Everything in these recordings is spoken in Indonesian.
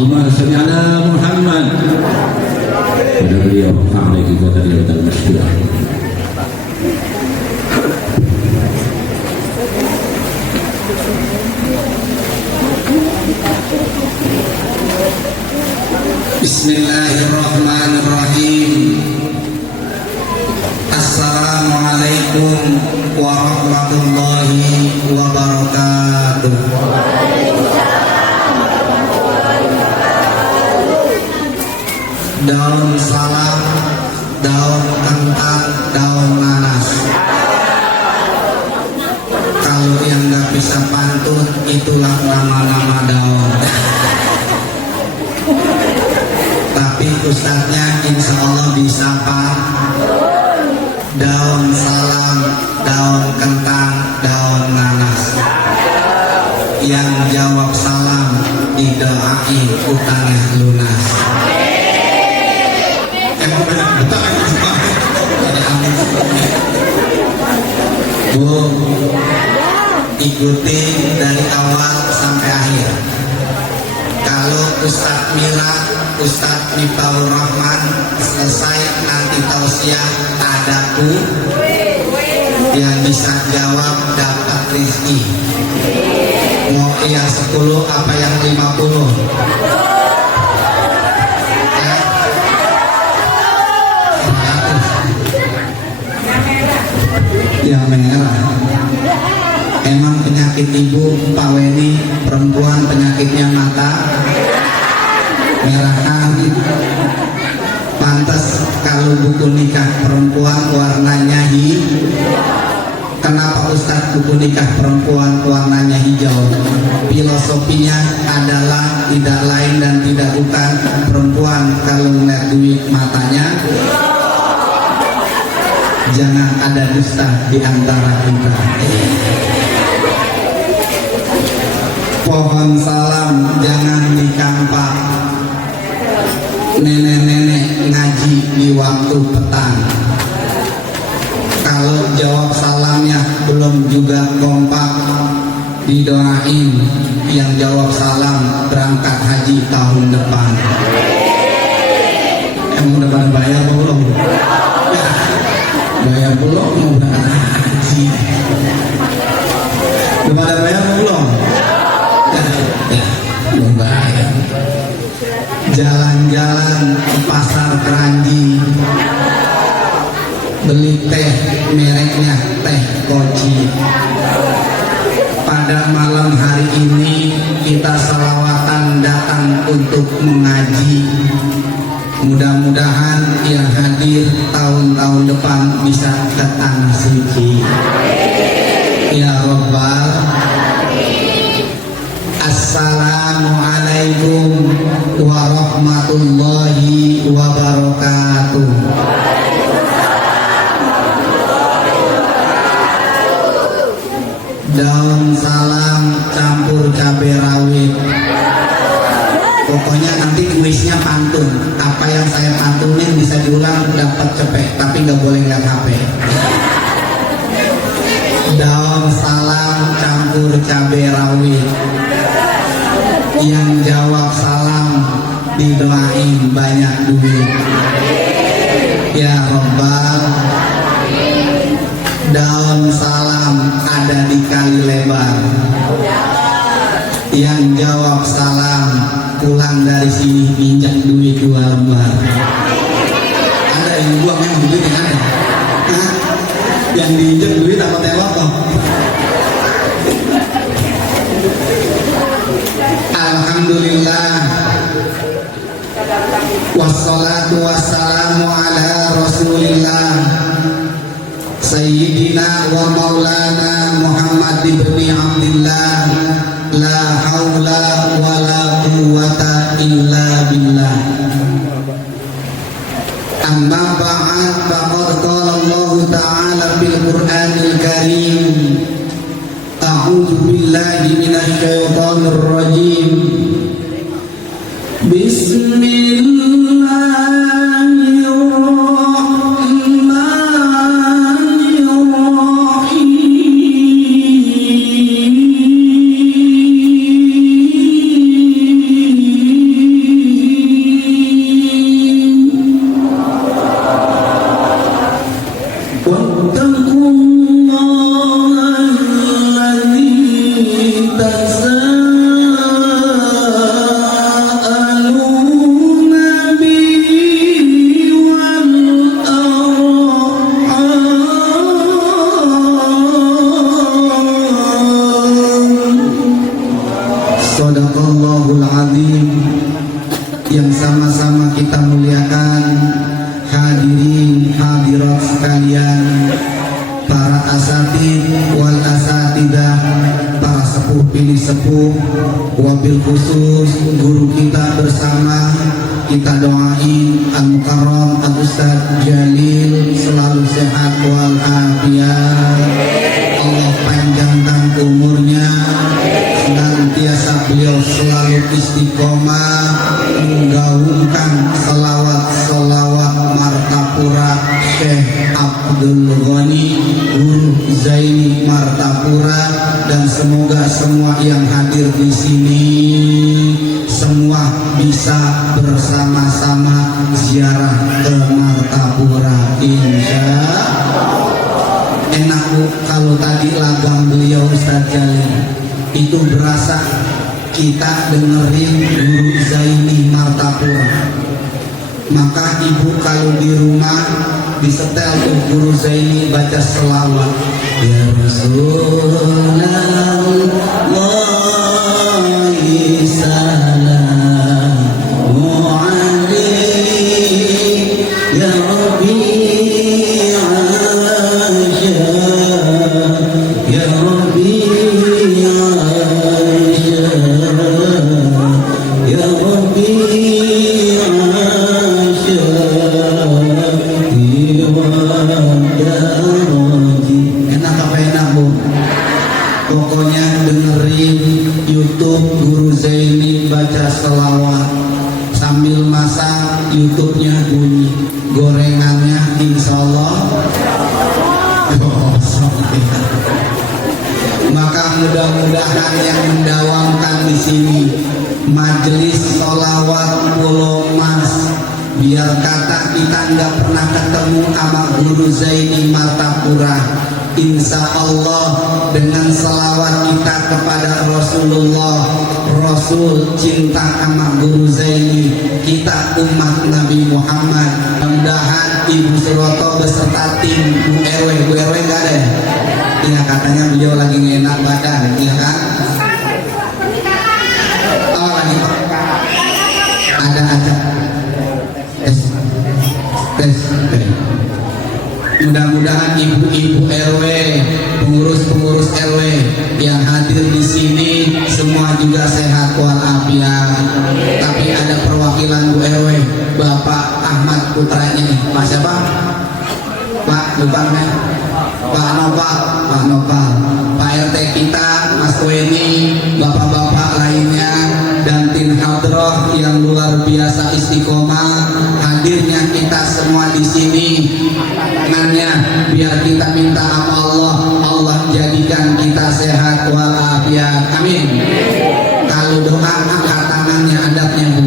Allahumma sholli ala Muhammad. Pada beliau fa'alai kita tadi dalam masyarakat. Bismillahirrahmanirrahim. Assalamualaikum warahmatullahi wabarakatuh. Daun salam, daun kentang, daun nanas. Kalau yang nggak bisa pantun, itulah nama-nama daun. Tapi ustadznya insya Allah disapa daun salam, daun kentang, daun nanas. Yang jawab salam didoain utangnya lunas. Bu, ikuti dari awal sampai akhir. Kalau Ustadz Mila, Ustadz Miftahul Rahman selesai nanti tausiah ada ku yang bisa jawab dapat rezeki. Mau yang 10 apa yang 50? Yang merah. Emang penyakit ibu Pak Weni perempuan penyakitnya mata merah kan? Pantas kalau buku nikah perempuan warnanya hijau. Kenapa Ustadz buku nikah perempuan warnanya hijau? Filosofinya adalah tidak lain dan tidak bukan perempuan kalau melihat duit matanya jangan ada dusta di antara kita. Pohon salam jangan dikampak. Nenek-nenek ngaji di waktu petang. Kalau jawab salamnya belum juga kompak, didoain yang jawab salam berangkat haji tahun depan. Emang udah pada bayar belum? Ya, bayar belum mau berangkat haji. Udah pada bayar belum? Ya, belum bayar. Jalan-jalan ke pasar Keranji, beli teh mereknya teh koci. Pada malam hari ini kita selawatan datang untuk mengaji. Mudah-mudahan yang hadir tahun-tahun depan bisa ke tanah suci. Ya Rabbal. Assalamualaikum warahmatullahi wabarakatuh. Daun salam campur cabai rawit. Pokoknya nanti kuisnya pantun. Apa yang saya pantunin bisa diulang dapat cepet, tapi nggak boleh lihat HP. Daun salam campur cabai rawit. Yang jawab salam didoain banyak duit. Ya Rabbal. Daun salam ada di kali lebar. Yang jawab salam pulang dari sini pinjam duit 2 lembar. Ada yang buang yang duit yang ada? Hah? Yang diinjak duit apa tewak kok? Alhamdulillah. Wassalatu wassalamu ala Rasulillah Sayyidina wa maulana Muhammad ibn Abdillah. La haula wa la quwwata illa billah. Amma ba'd, faqad qala Allah ta'ala fil Qur'anil Karim. A'udzu billahi minasy syaithanir rajim. Bismillahirrahmanirrahim. pilih sepuh, wabil khusus guru kita bersama. Kita doain Al-Mukarram Al-Ustaz Jalil selalu sehat walafiat. Allah panjangkan umurnya, senantiasa beliau selalu istiqomah menggaungkan selawat Martapura Syekh Abdul Ghani Guru Zaini Martapura, dan semoga semua yang hadir di sini semua bisa bersama-sama ziarah ke Martapura, insya Allah. Enak Bu, kalau tadi lagam beliau Ustaz Jalil itu berasa kita dengerin Guru Zaini Martapura. Maka ibu kalau di rumah disetel tuh Guru Zaini baca selawat, ya Rasulullah salamu alaihi ya Rabbi ya Rabbi ya Rabbi enak apa enak Bu? Pokoknya dengerin YouTube Guru Zaini baca selawat sambil masak, YouTube-nya bunyi, gorengannya insya Allah gosong. Maka mudah-mudahan yang mendawamkan di sini majelis sholawat Pulau Mas, biar kata kita nggak pernah ketemu sama Guru Zaini Martapura, insya Allah dengan selawat kita kepada Rasulullah, Rasul cinta sama Guru Zaini, kita umat Nabi Muhammad. Mudah-mudahan Ibu Suroto beserta tim Bu RW nggak ada ya? Iya, katanya beliau lagi ngenak badan, iya kan? Oh lagi ada aja. Tes. Mudah-mudahan ibu-ibu RW, pengurus-pengurus RW yang hadir di sini semua juga sehat walafiat. Tapi ada perwakilan Bu RW, Bapak Ahmad putranya nih. Pak siapa? Pak bukannya? Pak Nopal, Pak RT kita, Mas Weni, bapak-bapak lainnya, dan tim hadroh yang luar biasa istiqomah. Hadirnya kita semua di sini, tangannya biar kita minta sama Allah, Allah jadikan kita sehat walafiat. Amin. Kalau doa angkat tangannya, adabnya Bu.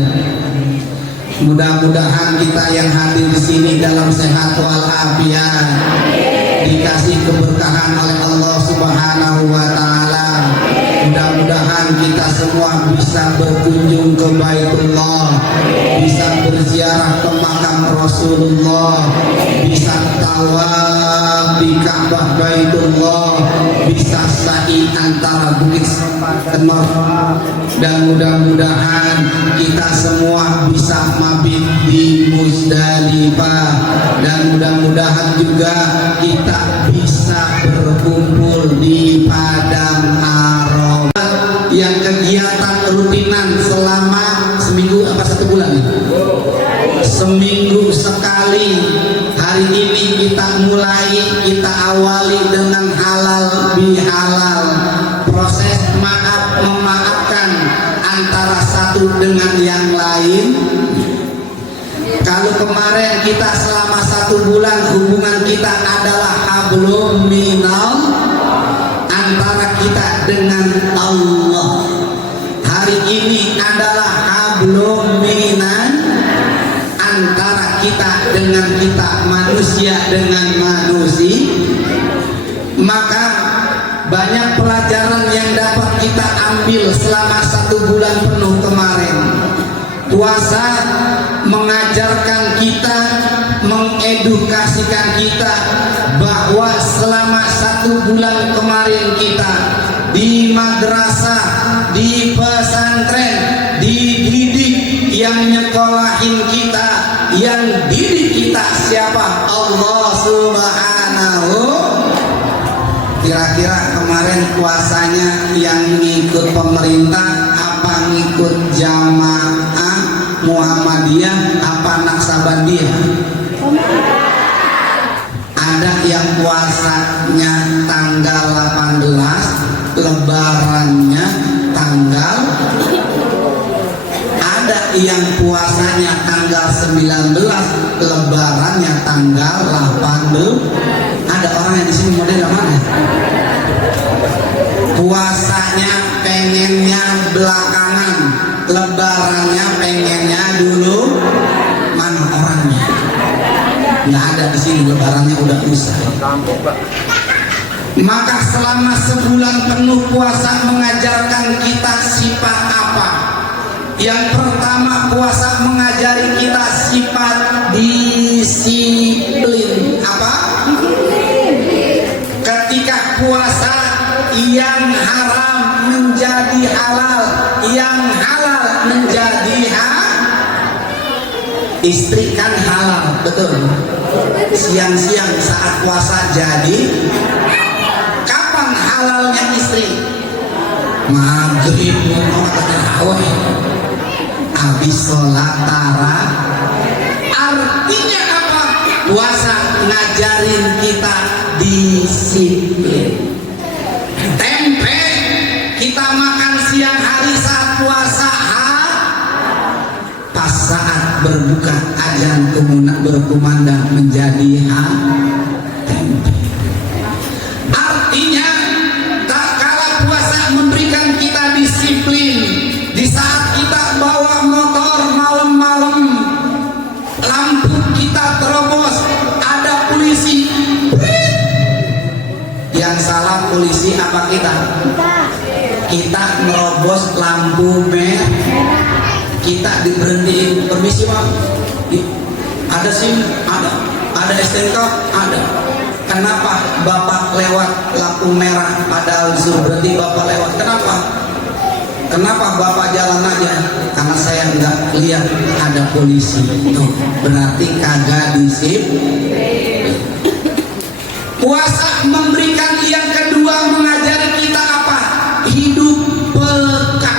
Mudah-mudahan kita yang hadir di sini dalam sehat walafiat, dikasih keberkahan oleh Allah Subhanahu wa Ta'ala. Mudah-mudahan kita semua bisa berkunjung ke Baitullah, bisa berziarah ke makam Rasulullah, bisa tawaf di Ka'bah Baitullah, bisa sa'i antara Bukit dan Marwah, dan mudah-mudahan kita semua bisa mabit di Muzdalifah, dan mudah-mudahan juga kita bisa berkumpul di Padang Arafah yang kegiatan rutinan selama seminggu apa 1 bulan? Seminggu sekali. Hari ini kita mulai, kita awali dengan halal bihalal, proses maaf memaafkan antara satu dengan yang lain. Kalau kemarin kita selama 1 bulan hubungan kita adalah hablum minal, antara kita dengan Allah. Hari ini adalah hablum minan, antara kita dengan kita, manusia dengan manusia. Maka banyak pelajaran yang dapat kita ambil selama 1 bulan penuh kemarin. Puasa mengajarkan kita, mengedukasikan kita bahwa selama 1 bulan kemarin kita di madrasah, di pesantren, dididik, yang nyekolahin kita, yang didik kita siapa? Allah Subhanahu. Kira-kira kemarin puasanya yang ngikut pemerintah apa ngikut jamaah Muhammadiyah apa Naksabandiyah? Ada yang puasanya tanggal 18, lebarannya tanggal, ada yang puasanya tanggal 19, lebarannya tanggal 18. Ada orang yang di sini model mana? Puasanya pengennya belakangan, lebarannya pengennya dulu. Mana orangnya? Nggak ada di sini, lebarannya udah usai. Maka selama sebulan penuh puasa mengajarkan kita sifat apa? Yang pertama, puasa mengajari kita sifat disiplin. Apa? Ketika puasa, yang haram menjadi halal, yang halal menjadi istri kan halal, betul. Siang-siang saat puasa jadi. Kapan halalnya istri? Maghrib, habis sholat tarawih. Artinya apa? Puasa ngajarin kita disiplin. Tempe kita makan siang hari saat puasa, pas saat berbuka azan berkumandang menjadi tempe. Artinya tak kala puasa memberikan kita disiplin. Di saat kita bawa motor malam-malam, lampu kita terobos, ada polisi. Yang salah polisi apa kita? Kita nerobos lampu merah. Kita diberhentiin, permisi Pak. Ada SIM? Ada. Ada STNK? Ada. Kenapa Bapak lewat lampu merah padahal disuruh berhenti Bapak lewat? Kenapa? Kenapa Bapak jalan aja? Karena saya nggak lihat ada polisi. Tuh, berarti kagak disiplin. Puasa memberikan yang kedua, mengajari kita apa? Hidup peka.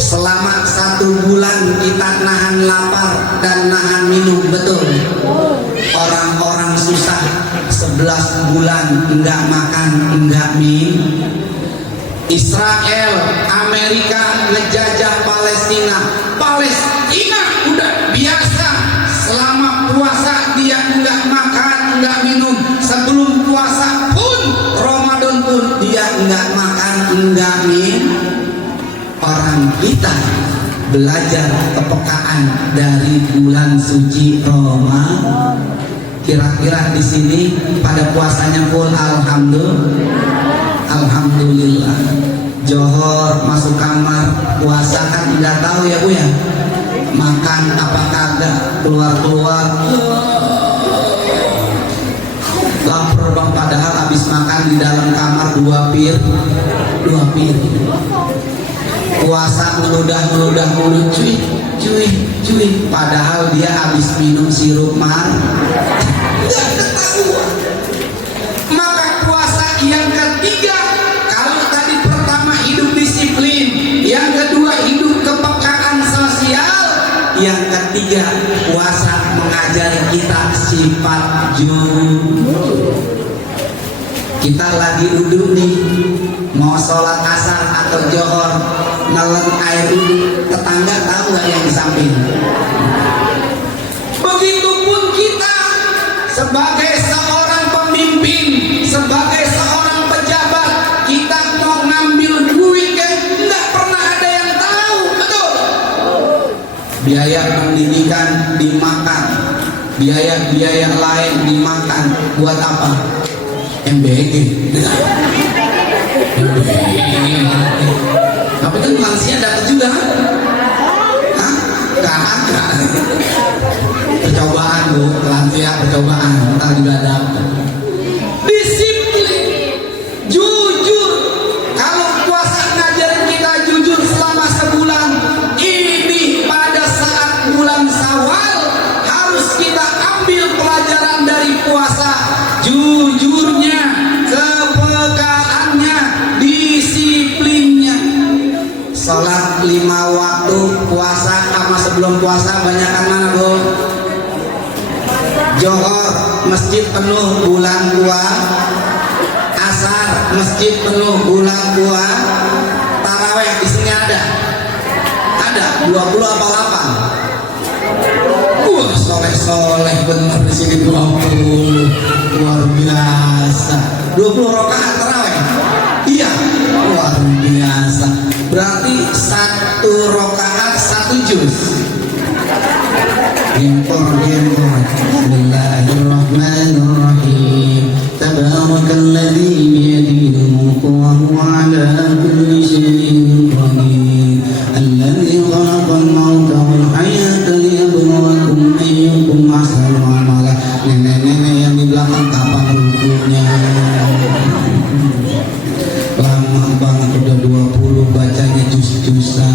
Selama 1 bulan kita nahan lapar dan nahan minum, betul. Orang-orang susah 11 bulan enggak makan, enggak minum. Israel, Amerika ngejajah Palestina. Palestina udah biasa selama puasa dia enggak makan, enggak minum. Sebelum puasa pun, Ramadan pun dia enggak makan, enggak minum. Orang kita belajar kepekaan dari bulan suci Ramadan. Kira-kira di sini pada puasanya full alhamdulillah. Johor masuk kamar puasa kan nggak tahu ya Bu ya, makan apa kagak, keluar lapar bang, padahal habis makan di dalam kamar 2 pir. Puasa meludah cuy, padahal dia habis minum sirup nggak ketahuan. Maka puasa yang ketiga, kalau tadi pertama hidup disiplin, yang kedua hidup kepekaan sosial, yang ketiga puasa mengajari kita sifat jujur. Kita lagi duduk nih, mau sholat asar atau johor, nelen air duduk, tetangga tahu nggak yang di samping? Begitupun kita sebagai seorang pemimpin, sebagai seorang pejabat, kita mau ngambil duit kan nggak pernah ada yang tahu, betul? Biaya pendidikan dimakan, biaya lain dimakan, buat apa? MBG. Tapi kan lansia dapat juga kan? Hah? Gak ada. Percobaan Bu, lansia percobaan, ntar juga dapat. Disiplin, jujur. Kalau puasa ngajarin kita jujur selama sebulan, ini pada saat bulan Syawal harus kita ambil pelajaran dari puasa. Jujur puasa banyakan mana Bu? Johor masjid penuh bulan puasa, asar masjid penuh bulan puasa, taraweh di sini ada 20 apa 8? Soleh bener di sini 20, luar biasa. 20 rakaat taraweh, iya luar biasa. Berarti 1 rakaat 1 juz. Bismillahirrahmanirrahim. Tabarakalladzi biyadihi al-mulku wa huwa 'ala kulli syai'in qadir. Alladzi khalaqal mauta wal hayata liyabluwakum ayyukum ahsanu amala. Nenek-nenek yang di belakang kapan rukunya? Lama banget, udah 20 bacanya juz-juzan.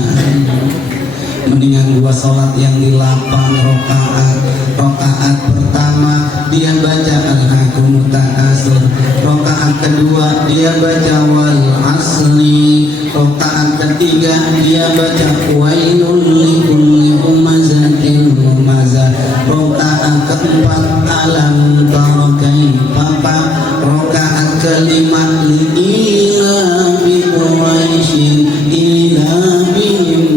Mendingan gua sholat yang di 8 rakaat. Rakaat pertama dia baca al-hakumut takasur. Rakaat kedua dia baca wal asli. Rakaat ketiga dia baca wailul likulli humazatil humazah. Rakaat keempat alam tara kaifa. Rakaat kelima li'irabi quraisyin ilabihim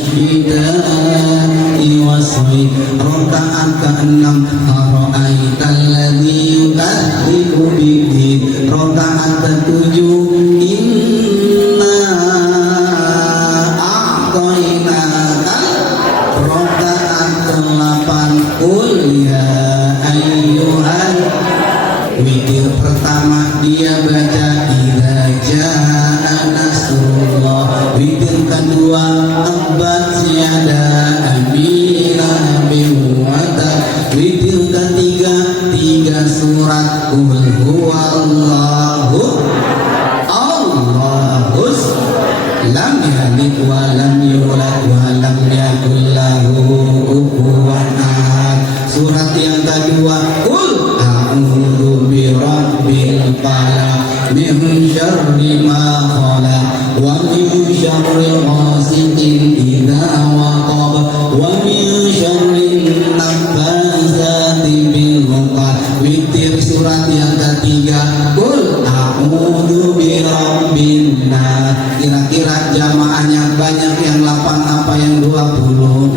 syidai wasri. Rakaat ke-6 ara'aitalladzi yukadzibu biddin. Rakaat ke-7 inna a'tainakal. Rakaat ke-8 qul ya ayyuhan. Witir pertama dia baca idza jaa nasrullah. Witir kedua abad yada amina biwata. Witir ketiga 3 surat qul huwallahu Allahus lam yalid wa lam yulad wa lam yakul lahu kufuwan ahad. Surat yang kedua qul a'udzu birabbil falaq min syarri ma khalaq wa min syarri ghasiqin idza waqab wa min syarri naffasati bil 'uqad. Witir surat yang ketiga qul a'udzu birabbin nas. Kira-kira jamaahnya banyak yang 8 apa yang 20?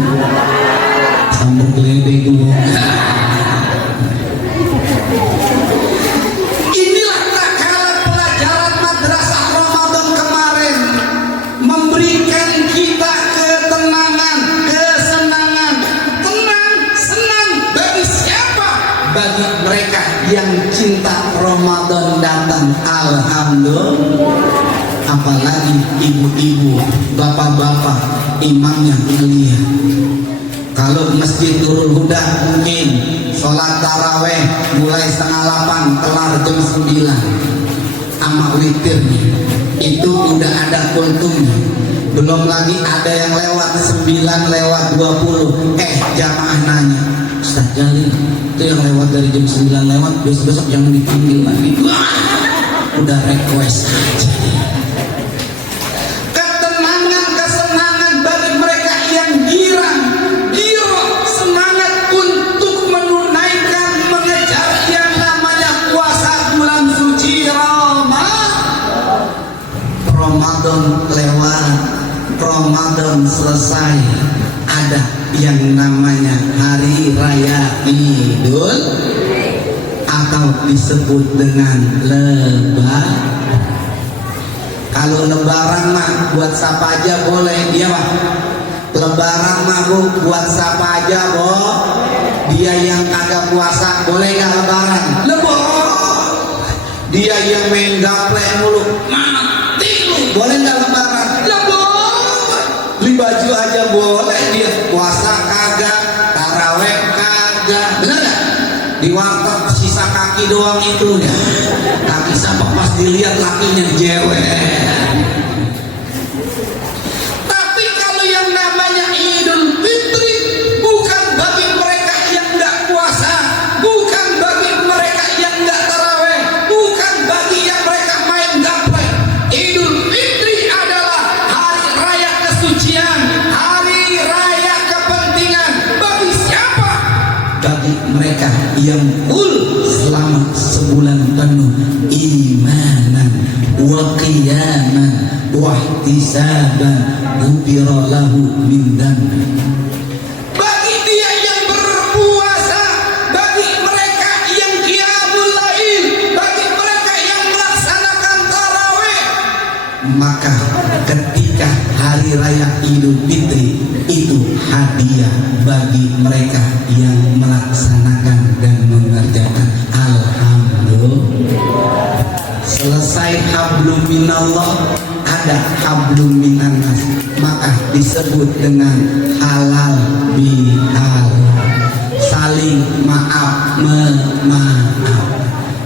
Sambung geledek dulu. Inilah nakalan pelajaran madrasah Ramadan kemarin, memberikan kita ketenangan, kesenangan. Tenang, senang bagi siapa? Bagi mereka yang cinta Ramadan datang. Alhamdulillah. Apalagi ibu-ibu, bapak-bapak, imamnya mulia. Kalau masjid Nurul Huda mungkin sholat taraweh mulai 7:30 kelar jam 9 sama witirnya itu udah ada kultumnya. Belum lagi ada yang lewat 9:20. Jamaah nanya, Ustaz Jalil itu yang lewat dari jam 9 lewat besok-besok jangan dipanggil lagi. Udah request aja. Ketenangan, kesenangan bagi mereka yang girang, semangat untuk menunaikan, mengejar yang namanya puasa bulan suci Ramadan lewat, Ramadan selesai, ada yang namanya hari raya Idul atau disebut dengan Lebaran. Kalau Lebaran mah buat siapa aja boleh, dia mah Lebaran mah buat siapa aja dia yang kagak puasa boleh gak Lebaran? Dia yang main gaple mulu mati lu, boleh gak Lebaran? Beli baju aja boleh, dia puasa kagak, taraweh kagak, bener gak? Di warteg sisa kaki doang itu ya, kaki siapa pas dilihat lakinya jewek. Tapi kalau yang namanya Idul Fitri bukan bagi mereka yang gak puasa, bukan bagi mereka yang gak taraweh, bukan bagi yang mereka main gaple. Idul Fitri adalah hari raya kesucian, hari raya kepentingan. mereka yang full selama sebulan penuh imanan wa qiyaman wa ihtisaban ghufira lahu min dhanbi. Bagi dia yang berpuasa, bagi mereka yang qiyamul lail, bagi mereka yang melaksanakan tarawih, maka ketika hari raya Idul Fitri itu hadiah bagi mereka yang melaksanakan dan mengerjakan. Alhamdulillah. Selesai hablum minallah, ada hablum minannas, maka disebut dengan halal bihal, saling maaf memaaf.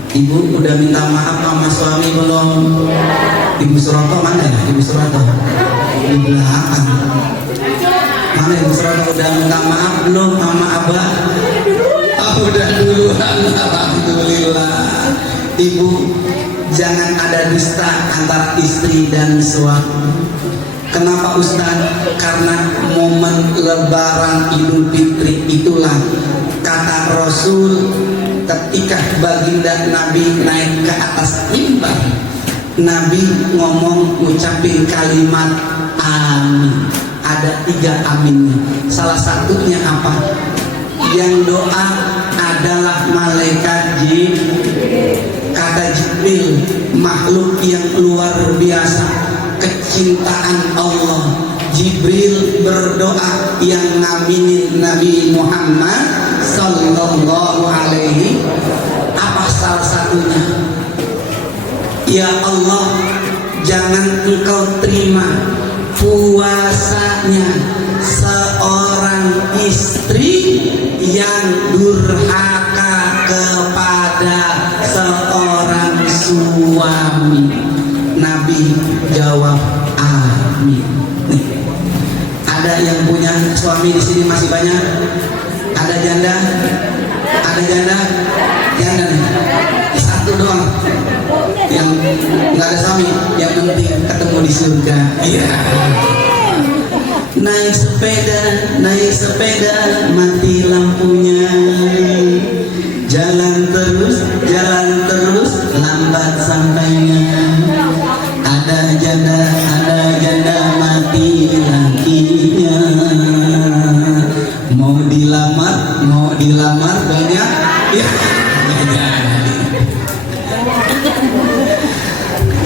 Ibu udah minta maaf sama suami belum? Ibu Suroto mana ya? Ibu Suroto di belakang. Mana Ibu Suroto udah minta maaf belum sama Abah? Oh, udah duluan. Alhamdulillah. Ibu, jangan ada dusta antara istri dan suami. Kenapa Ustaz? Karena momen Lebaran Idul Fitri itulah kata Rasul ketika baginda Nabi naik ke atas mimbar, Nabi ngomong ngucapin kalimat amin. Ada 3 aminnya. Salah satunya apa? Yang doa adalah malaikat Jibril. Kata Jibril, makhluk yang luar biasa, kecintaan Allah. Jibril berdoa yang ngaminin Nabi Muhammad sallallahu alaihi. Apa salah satunya? Ya Allah, jangan Engkau terima puasanya seorang istri yang durhaka kepada seorang suami. Nabi jawab amin. Nih, ada yang punya suami di sini masih banyak? Ada janda? Ada janda? Janda nih. Satu doang yang nggak ada suami, yang penting ketemu di surga. Iya. Naik sepeda, mati lampunya. Jalan terus, lambat sampainya. Ada janda mati lakinya. Mau dilamar banyak, ya.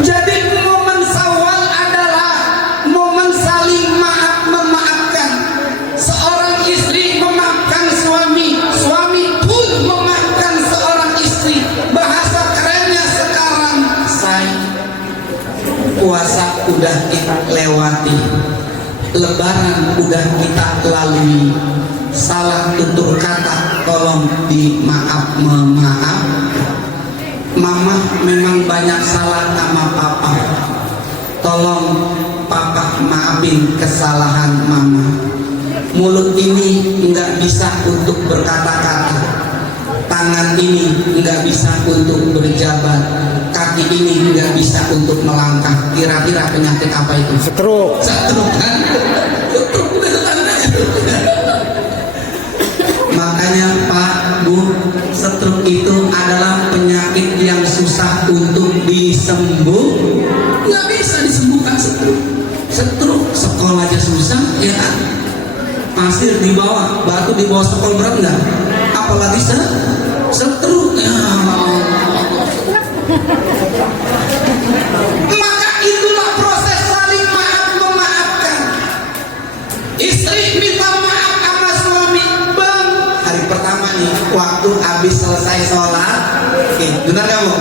Jadi momen Syawal adalah momen saling maaf memaafkan. Seorang istri memaafkan suami, suami pun memaafkan seorang istri. Bahasa kerennya sekarang, puasa udah kita lewati, Lebaran udah kita lalui. Salah tutur kata tolong dimaaf memaaf. Mama memang banyak salah sama papa. Tolong papa maafin kesalahan mama. Mulut ini nggak bisa untuk berkata-kata, tangan ini nggak bisa untuk berjabat, kaki ini nggak bisa untuk melangkah. Kira-kira penyakit apa itu? Stroke kan? Makanya Pak, Bu, stroke itu adalah penyakit yang susah untuk disembuh. Nggak bisa disembuhkan stroke. Stroke sekolah aja susah, ya kan? Pasir di bawah, batu di bawah sekolah berat nggak? Apalagi stroke. Ya, maka itulah proses saling maaf memaafkan. Istri minta maaf sama suami, bang, hari pertama nih waktu habis selesai sholat, benar kamu?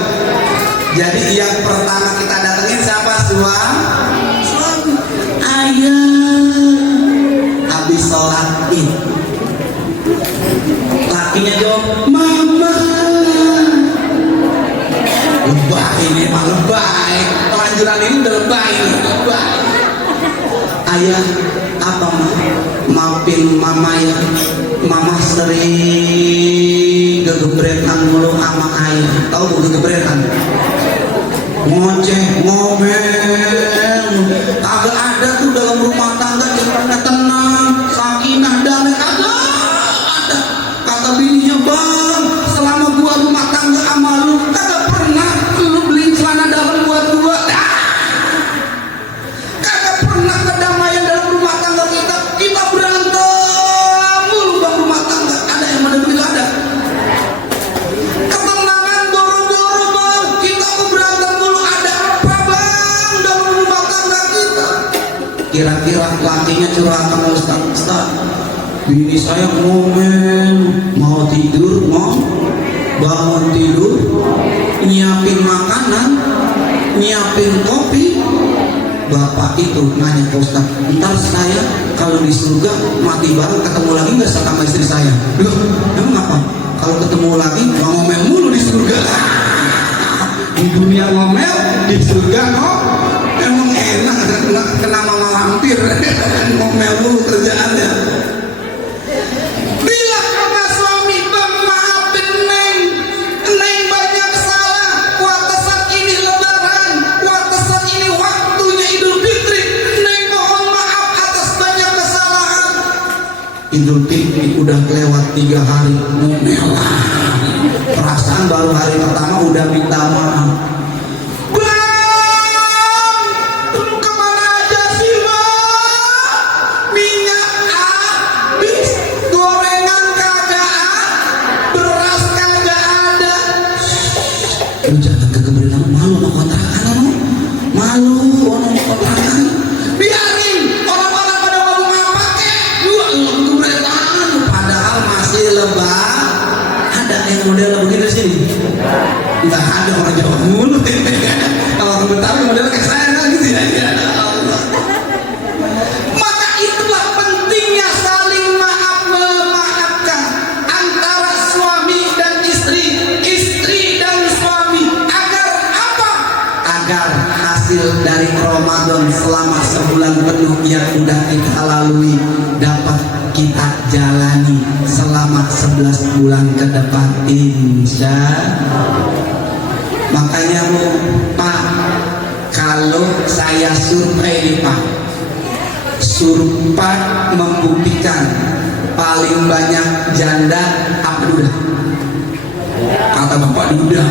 Jadi yang pertama kita datengin siapa? Suami. Ayah habis sholat nih, lakinya jawab mama. Lebay ini mah, lebay. Kelanjuran ini udah lebay. Ayah, apa mah? Maafin mama ya. Mama sering gegebretan mulu sama ayah. Tahu bu gegebretan? Ngoceh, ngomel. Kagak ada tuh dalam rumah tangga yang pernah tenang, sakinah, damai. Kagak ada. Kata bininya, bang, Kira-kira lakinya curhat sama Ustaz, bini saya ngomel, mau tidur, mau bangun tidur, nyiapin makanan, nyiapin kopi. Bapak itu nanya ke Ustaz, ntar saya kalau di surga mati bareng ketemu lagi nggak sama istri saya? Loh, emang apa? Kalau ketemu lagi nggak ngomel mulu di surga. Di dunia ngomel, di surga kok emang enak, kena mama lampir. Ngomel mulu kerjaannya. Bila kata suami maafin Neng, Neng banyak salah. Watesan ini lebaran, watesan ini waktunya Idul Fitri. Neng mohon maaf atas banyak kesalahan. Idul Fitri udah kelewat 3 hari, ngomel. Perasaan baru hari pertama udah minta maaf. Bang, kemana aja sih bang? Minyak habis, gorengan kagak ada, beras kagak ada. Lu jangan kegeberan, malu sama kontrakan, malu orang kontrakan. Biarin orang-orang pada ngomong apa kek, juga lu kegeberan. Padahal masih lebar. Ada yang model begini di sini? Nggak ada, orang Jawa mulu. Kalau orang Betawi model kayak saya gitu ya. Ya Allah. Maka itulah pentingnya saling maaf memaafkan antara suami dan istri, istri dan suami. Agar apa? Agar hasil dari Ramadan selama sebulan penuh yang sudah kita lalui dapat kita jalani selama 11 bulan ke depan, insya Allah. Makanya Pak, kalau saya survei Pak, survei membuktikan paling banyak janda apa duda? Kata Bapak duda,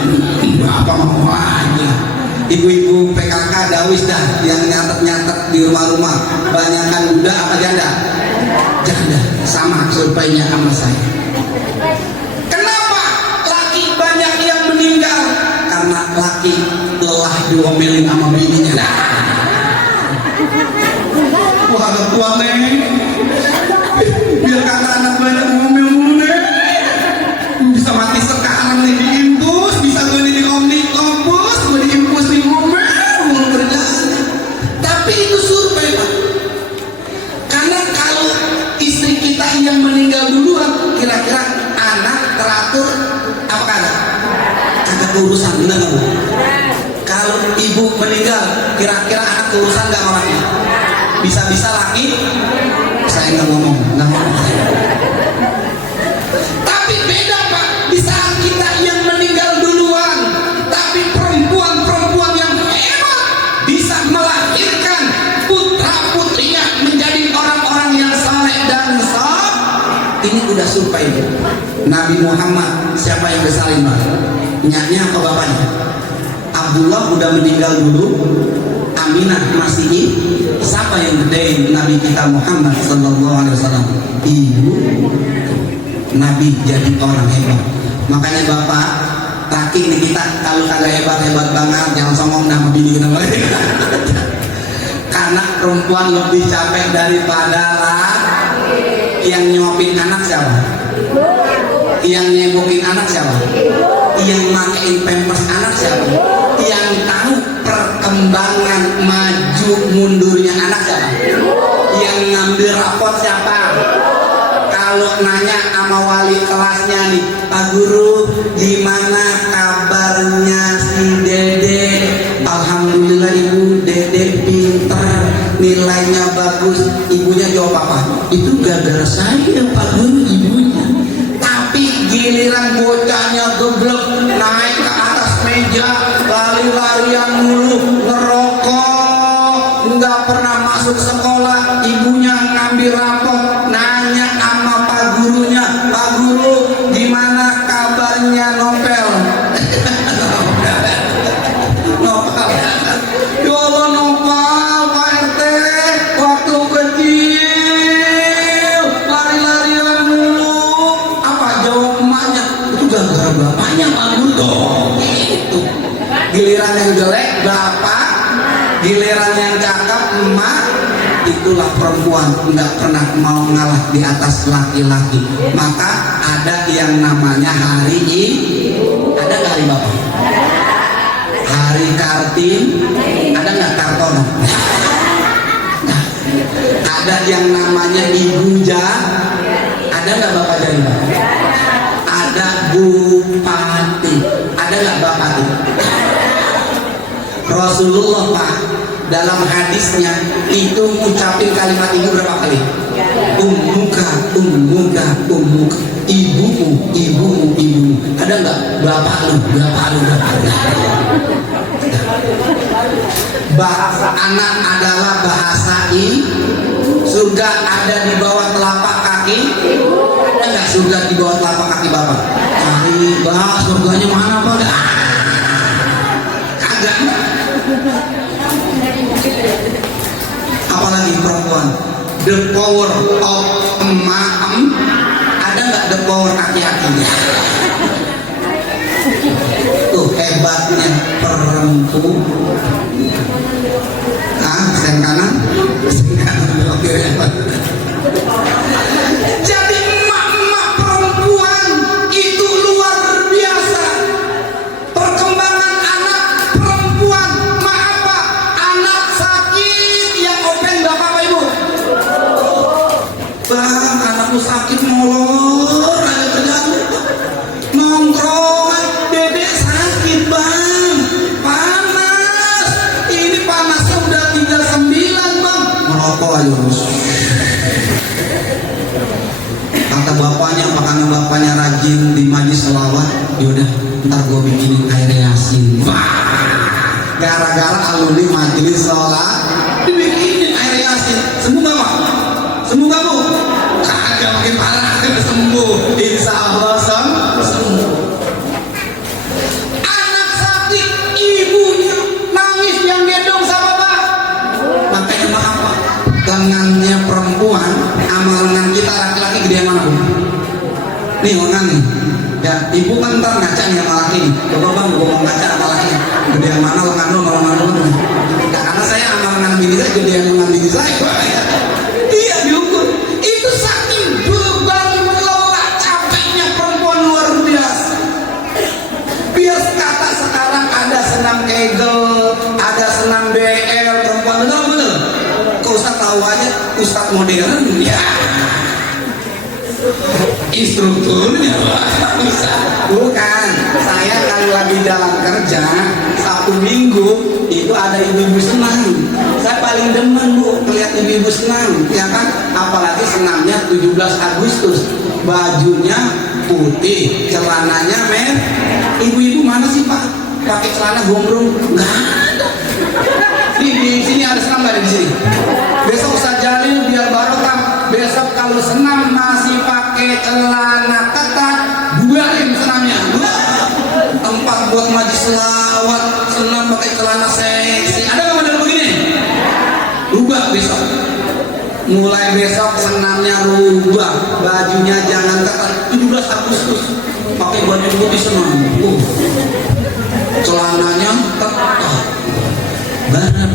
apa mau aja. Ibu-ibu PKK dawis dah yang nyatet-nyatet di rumah-rumah, banyakan duda apa janda? Janda. Sama surveinya sama saya. Kenapa laki banyak yang meninggal? Karena laki lelah diomelin sama bininya. Wah, agak tua Neng, biar kata anak banyak ngomel mulu Neng. Bisa mati sekarang nih diimpus, bisa gue di omnibus, gue diimpus di ngomel mulu kerjaan. Tapi itu survei Pak. Karena kalau istri kita yang meninggal duluan, kira-kira anak teratur apa kagak? Kagak urusan, bener nggak Bu? Kalau ibu meninggal, kira-kira anak urusan nggak orangnya? Bisa-bisa laki, saya nggak ngomong. Tapi beda Pak, di saat kita yang meninggal duluan, tapi perempuan-perempuan yang hebat bisa melahirkan putra-putrinya menjadi orang-orang yang saleh dan saleh. Ini udah survei Nabi Muhammad, siapa yang bersalin Pak? Nyaknya atau bapaknya? Abdullah udah meninggal dulu, Aminah masih hidup. Siapa yang gedein Nabi kita Muhammad sallallahu alaihi wasallam? Ibu. Nabi jadi orang hebat. Makanya Bapak, laki ini kita kalau kagak hebat-hebat banget, jangan songong nama bini kita. Karena perempuan lebih capek daripada laki. Yang nyuapin anak siapa? Yang nyebokin anak siapa? Yang makein pampers anak siapa? Yang tahu perkembangan maju mundurnya anak siapa? Yang ngambil rapot siapa? Kalau nanya sama wali kelasnya nih, Pak Guru, gimana kabarnya si Dede? Alhamdulillah Ibu, Dede pinter, nilainya bagus. Ibunya jawab apa? Itu gara-gara saya Pak Guru, ibunya. Tapi giliran bocahnya geblek naik ke atas meja, lari-larian mulu, ngerokok, nggak pernah masuk sekolah. Ibunya ngambil rapot, nanya sama Pak Gurunya, Pak Guru, gimana kabarnya Nopel? Nopel, ya Allah Nopel, Pak RT, waktu kecil lari-larian mulu. Apa jawab emaknya? Itu gara-gara bapaknya Pak Guru dong. Itu giliran yang jelek bapak, giliran yang cakep emak, itulah perempuan nggak pernah mau ngalah di atas laki-laki. Maka ada yang namanya hari ini, ada nggak hari Bapak? Hari Kartini, ada nggak Kartono? Ada yang namanya Ibu ada nggak Bapak Jadi? Ada Bupati, ada nggak Bapati? Rasulullah Pak dalam hadisnya itu ngucapin kalimat itu berapa kali? Ummuka, ummuka, ummuka, ibumu, ibumu, ibumu. Ada nggak bapak lu, bapak lu, bapak lu? Bahasa anak adalah bahasa surga ada di bawah telapak kaki. Ada nggak surga di bawah telapak kaki Bapak? Cari bah, surganya mana Pak? Kagak. Apalagi perempuan, the power of emak. Ada nggak the power kaki-kakinya? Tuh hebatnya perempuan. Sen kanan, sen kanan, oke. Jadi emak-emak perempuan itu luar biasa. Perkembangan anak perempuan, maaf Pak, anak sakit yang open Bapak Ibu. Bang, anakku sakit molor, ayo kerjaan nongkrong, dedek sakit bang, panas, ini panasnya udah 39 bang, merokok aja terus. Kata bapaknya rajin di majlis selawat, yaudah ntar gue bikinin air yasin. Gara-gara alumni majlis sholat dibikinin air yasin. Sembuh gak Pak? Sembuh gak Bu? Kagak, makin parah. Sembuh, insya Allah sembuh. Anak sakit, ibunya nangis yang gendong sama Pak. Makanya maaf Pak, lengannya perempuan sama lengan kita laki-laki gede yang mana Bu? Nih lengan nih. Ya, ibu kan ntar ngaca nih sama laki nih. Coba bang, gue mau ngaca sama laki. Gede yang mana lengan lu sama lengan lu? Nah, karena saya sama lengan bini saya gede yang lengan bini saya. Iya diukur. Itu saking beban lelah capeknya perempuan luar biasa. Biar kata sekarang ada senam kegel, ada senam BL perempuan, betul. Kok Ustaz tahu aja, Ustaz modern ya. Instrukturnya bisa. Bukan, saya kalau lagi jalan kerja Sabtu Minggu itu ada ibu-ibu senam. Saya paling demen Bu melihat ibu-ibu senam, ya kan? Apalagi senamnya 17 Agustus, bajunya putih, celananya merah. Ibu-ibu mana sih Pak? Pakai celana gombrong? Nggak ada. Di sini ada senam nggak di sini? Besok Ustaz Jalil biar barokah. Besok kalau senam masih pakai celana ketat, buarin senamnya. Tempat buat majlis selawat, senam pakai celana seksi. Ada nggak model begini? Rubah besok. Mulai besok senamnya rubah, bajunya jangan ketat. 17 Agustus pakai baju putih senam. Celananya ketat. Bara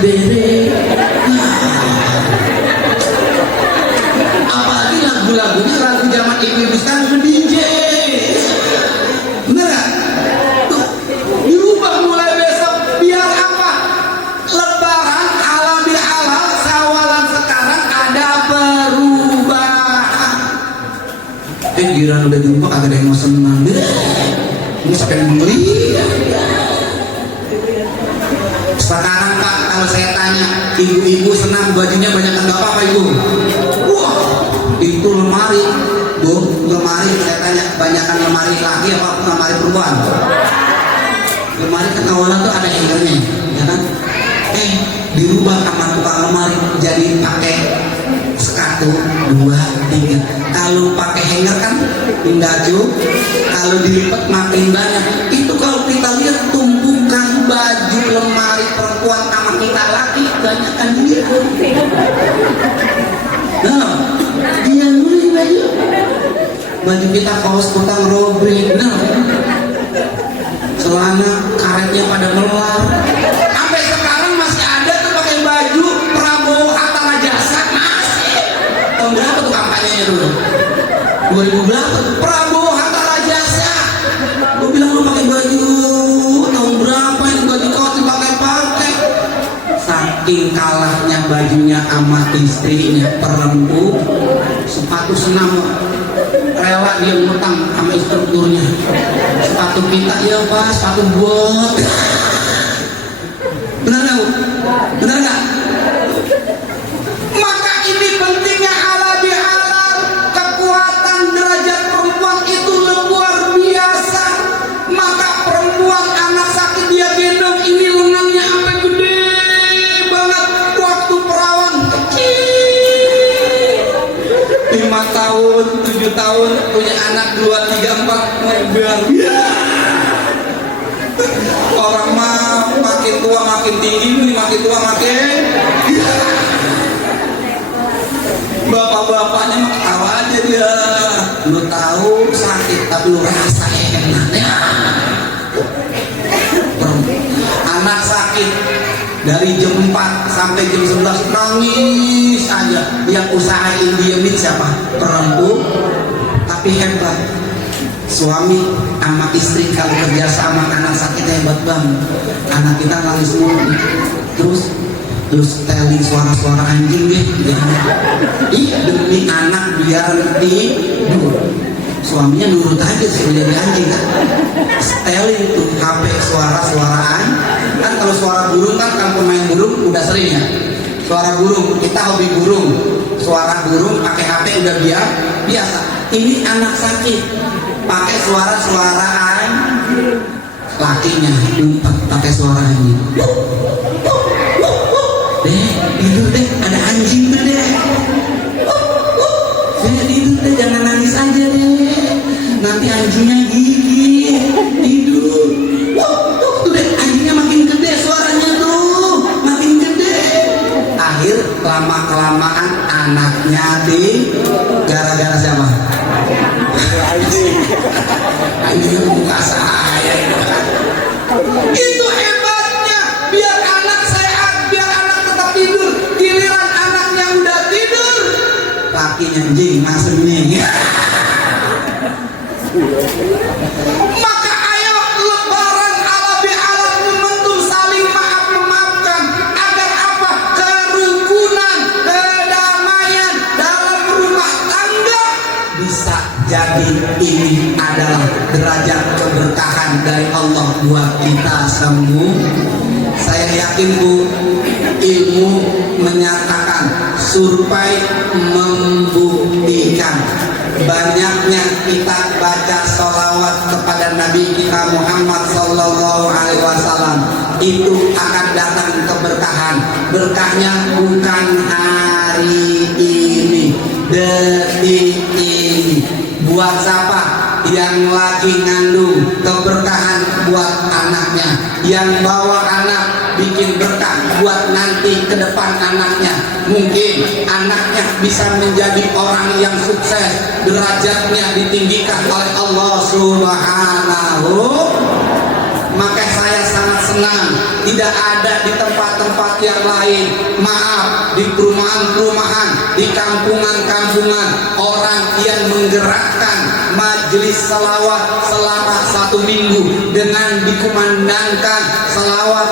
bere. Apalagi lagu-lagunya lagu zaman ibu-ibu sekarang DJ. Bener gak? Tuh, dirubah mulai besok. Biar apa? Lebaran halal bihalal, sawalan sekarang ada perubahan. Giliran udah dirubah kagak ada yang mau senang. Mau sampai membeli. Sekarang Pak, kalau saya tanya ibu-ibu senam bajunya banyak enggak apa Ibu? Wah, itu lemari Bu, lemari saya tanya banyakan lemari laki apa lemari perempuan? Lemari kan awalnya tuh ada hangernya, ya kan? Dirubah sama tukang lemari jadi pakai 1, 2, 3. Kalau pakai hanger kan pindah jauh, kalau dilipat makin banyak. Itu kalau kita lihat tumpukan baju lemari perempuan sama kita laki banyakan dia. Nah, dia beli baju kita kaos kutang robek. Nah, celana karetnya pada melar. Sampai sekarang masih ada tuh pakai baju 2000 berapa tuh? Prabowo Hatta Rajasa. Gue bilang lu pakai baju tahun berapa ini baju kau dipakai-pakai? Saking kalahnya bajunya sama istrinya perempu, sepatu senam rela dia ngutang sama instrukturnya. Sepatu kita ya pak, sepatu bot. Benar nggak? Benar nggak? Maka ini pentingnya halal bihalal. Kekuatan derajat perempuan itu luar biasa. Maka perempuan anak sakit dia gendong ini lengannya sampai gede banget. Waktu perawan kecil 5 tahun 7 tahun punya anak 2, 3, 4 ngebel. Orang mah makin tua makin tinggi, makin tua makin bapak-bapaknya mah ketawa aja dia. Lu tahu sakit tapi lu rasa enak ya. Anak sakit dari jam 4 sampai jam 11 nangis aja. Yang usahain diemin siapa? Perempuan. Tapi hebat. Suami sama istri kalau kerja sama anak sakit hebat banget. Anak kita nangis mulu. Terus telling suara-suara anjing deh. Ih demi anak biar tidur. Suaminya nurut aja suruh jadi anjing kan. Setelin tuh HP suara-suaraan. Kan kalau suara burung kan pemain burung udah sering ya. Suara burung, kita hobi burung. Suara burung pakai HP udah biasa. Ini anak sakit pakai suara-suaraan lakinya umpat pakai suara anjing. Deh, tidur deh, ada anjing tuh deh. Tidur deh, jangan nangis aja deh. Nanti anjingnya gigit. Tidur. Tuh deh, anjingnya makin gede suaranya tuh, makin gede. Akhir lama-kelamaan anaknya gara-gara siapa? Anjing muka saya itu hebatnya. Biar anak sehat, biar anak tetap tidur. Giliran anaknya udah tidur kakinya anjing masuk nih. Maka ayo lebaran ala bihalal momentum saling maaf memaafkan. Agar apa? Kerukunan, kedamaian dalam rumah tangga bisa jadi. Ini adalah derajat keberkahan dari Allah buat kita semua. Saya yakin Bu, ilmu menyatakan, survei membuktikan banyaknya kita baca sholawat kepada Nabi kita Muhammad Sallallahu Alaihi Wasallam itu akan datang keberkahan. Berkahnya bukan hari ini, detik ini. Buat siapa yang lagi ngandung, keberkahan buat anaknya. Yang bawa anak bikin berkah buat nanti ke depan anaknya. Mungkin anaknya bisa menjadi orang yang sukses, derajatnya ditinggikan oleh Allah Subhanahu. Maka saya sangat senang tidak ada di tempat-tempat yang lain. Maaf, di perumahan-perumahan, di kampungan-kampungan, orang yang menggerakkan majelis selawat selama 1 minggu dengan dikumandangkan selawat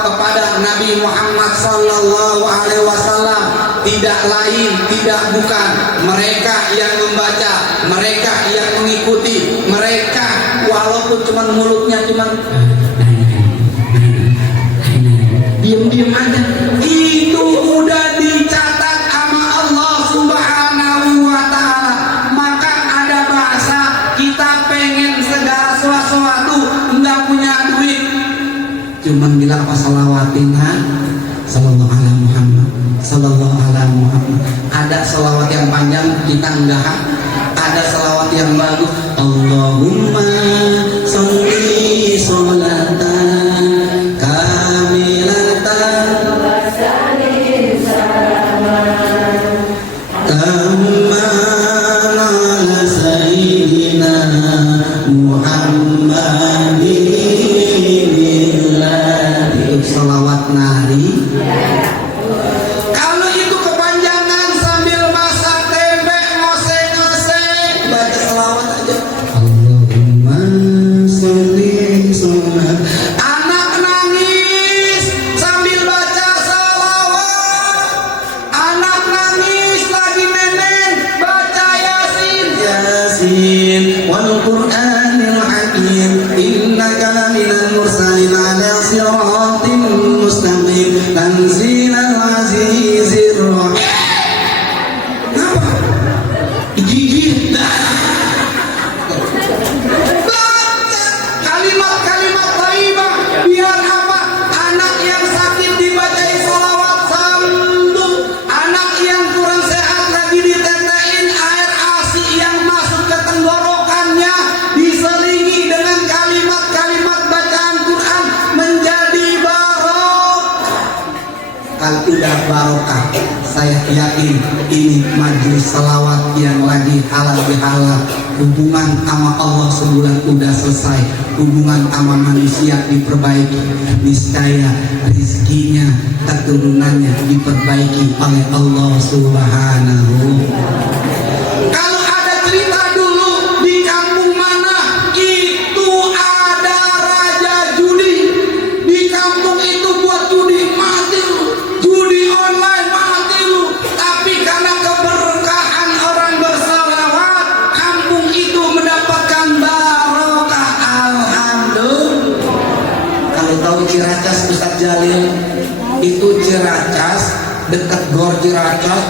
kepada Nabi Muhammad Sallallahu Alaihi Wasallam. Tidak lain, tidak bukan mereka yang membaca, mereka yang mengikuti, mereka walaupun cuman mulutnya cuman diem-diem aja, itu udah dicatat sama Allah Subhanahu wa Ta'ala. Maka ada bahasa, kita pengen segala sesuatu nggak punya duit, cuman bilang apa salawatin sallallahu alaihi Muhammad, sallallahu alaihi Muhammad. Ada selawat yang panjang kita enggak, ada selawat yang bagus, Allahumma sholli sholatan kamilatan tamma ala sayyidina Muhammadin. Itu selawat nari. Kalau itu kepanjangan sambil masak tempe ngose-ngose udah barokah. Saya yakin ini majelis selawat yang lagi halal bihalal. Hubungan sama Allah sebulan udah selesai, hubungan sama manusia diperbaiki, niscaya rizkinya, keturunannya diperbaiki oleh Allah Subhanahu. Kalau ada cerita dulu di kampung mana itu ada raja judi, di kampung itu buat judi mati lu, judi online mati lu, tapi karena keberkahan orang bersalawat kampung itu mendapatkan barokah. Alhamdulillah. Kalau tahu Ciracas Ustaz Jalil, itu Ciracas dekat Gor Ciracas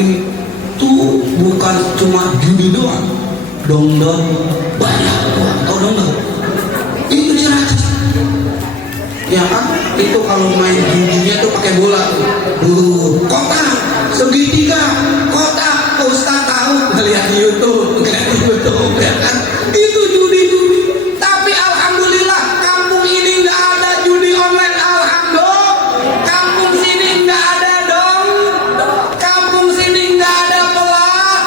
itu bukan cuma judi doang, dongdong banyak doang. Tahu dongdong? Itu Ciracas. Ya kan? Itu kalau main judinya tuh pakai bola. Kotak segitiga, kotak. Ustaz tahu, ngeliat di YouTube, ya kan? Itu judi. Tapi alhamdulillah kampung ini nggak ada judi online. Alhamdulillah, kampung sini nggak ada dong. Kampung sini nggak ada pelak.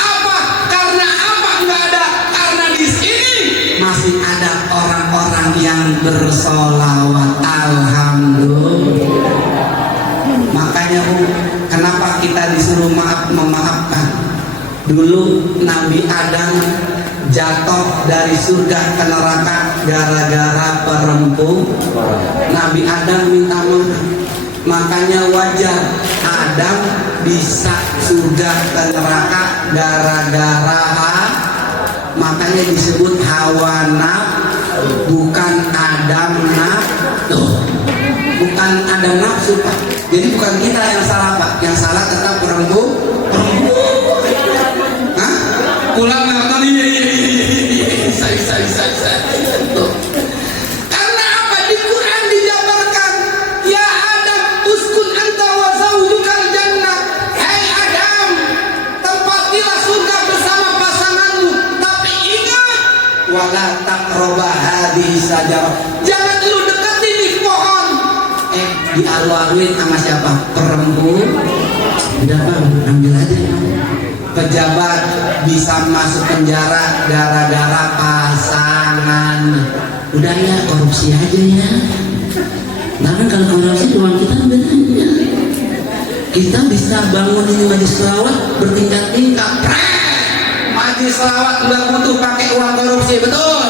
Apa? Karena apa nggak ada? Karena di sini masih ada orang-orang yang bersolawat. Alhamdulillah. Makanya Bu, kenapa kita disuruh memaafkan? Dulu Nabi Adam jatuh dari surga ke neraka gara-gara perempuan. Nabi Adam minta maaf. Makanya wajar Adam bisa surga ke neraka gara-gara makanya disebut Hawa nafsu, bukan Adam nafsu. Bukan Adam nafsu Pak. Jadi bukan kita yang salah Pak, yang salah tetap perempuan. Hah? Pulang nonton iya. Saya. Karena apa? Di Quran dijabarkan, ya Adam uskun anta wa zawjukal jannah. Hai Adam, tempatilah surga bersama pasanganmu. Tapi ingat, wala taqraba hadhihi sajarah. Jangan lu deketin di pohon. Dialu-aluin sama siapa? Perempuan. Udah Bang, ambil aja. Pejabat bisa masuk penjara gara-gara pasangan. Udah ya, korupsi aja ya. Bahkan kalau korupsi uang kita ambil aja. Kita bisa bangun ini majelis selawat bertingkat-tingkat. Majelis selawat nggak butuh pakai uang korupsi, betul.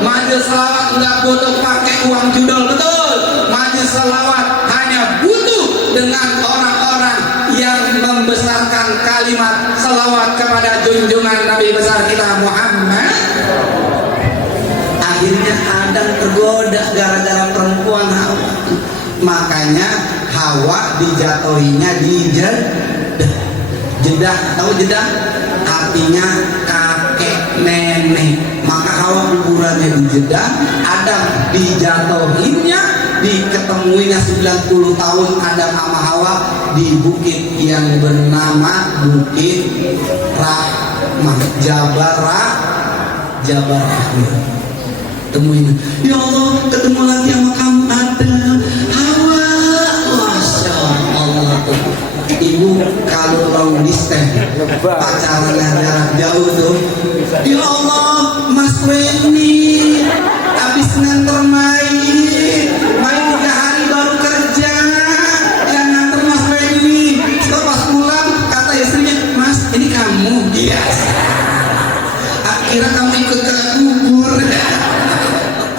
Majelis selawat nggak butuh pakai uang judol, betul. Majelis selawat hanya butuh dengan orang-orang yang membesarkan kalimat selawat kepada junjungan Nabi besar kita Muhammad. Akhirnya Adam tergoda gara-gara perempuan Hawa. Makanya Hawa dijatuhinya di jedah. Tahu jedah? Artinya kakek nenek. Maka Hawa kuburannya di jedah, Adam dijatuhinya, diketemuinya 90 tahun Adam sama Hawa di bukit yang bernama Bukit Rahmah, Jabar Rahmah. Temuin, ya Allah, ketemu lagi sama kamu Adam, Hawa. Masya Allah tuh. Ibu kalau long distance pacaran jarak jauh tuh, ya Allah, Mas Weni habis nganter main 3 hari baru kerja, yang nganter Mas Weni. Setelah pas pulang kata istrinya, Mas ini kamu? Iya. Akhirnya kamu ikut ke kubur.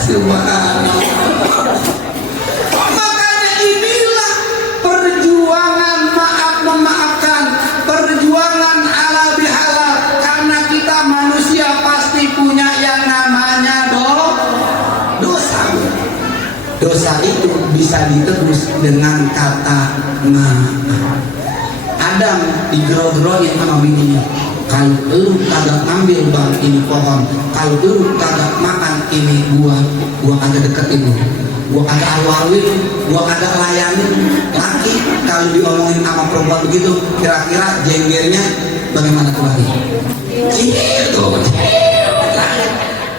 Subhanallah. Makanya inilah perjuangan memaafkan, perjuangan ala bihalal. Karena kita manusia pasti punya yang namanya dosa. Dosa itu bisa ditebus dengan kata maaf. Adam digerog-gerogin sama bininya. Kalau lu kagak ngambil bang ini pohon, kalau lu kagak makan ini gua kagak deketin lu, gua kagak awaluin, gua kagak layanin. Laki kalau diomongin sama perempuan begitu, kira-kira jenggernya bagaimana tuh laki?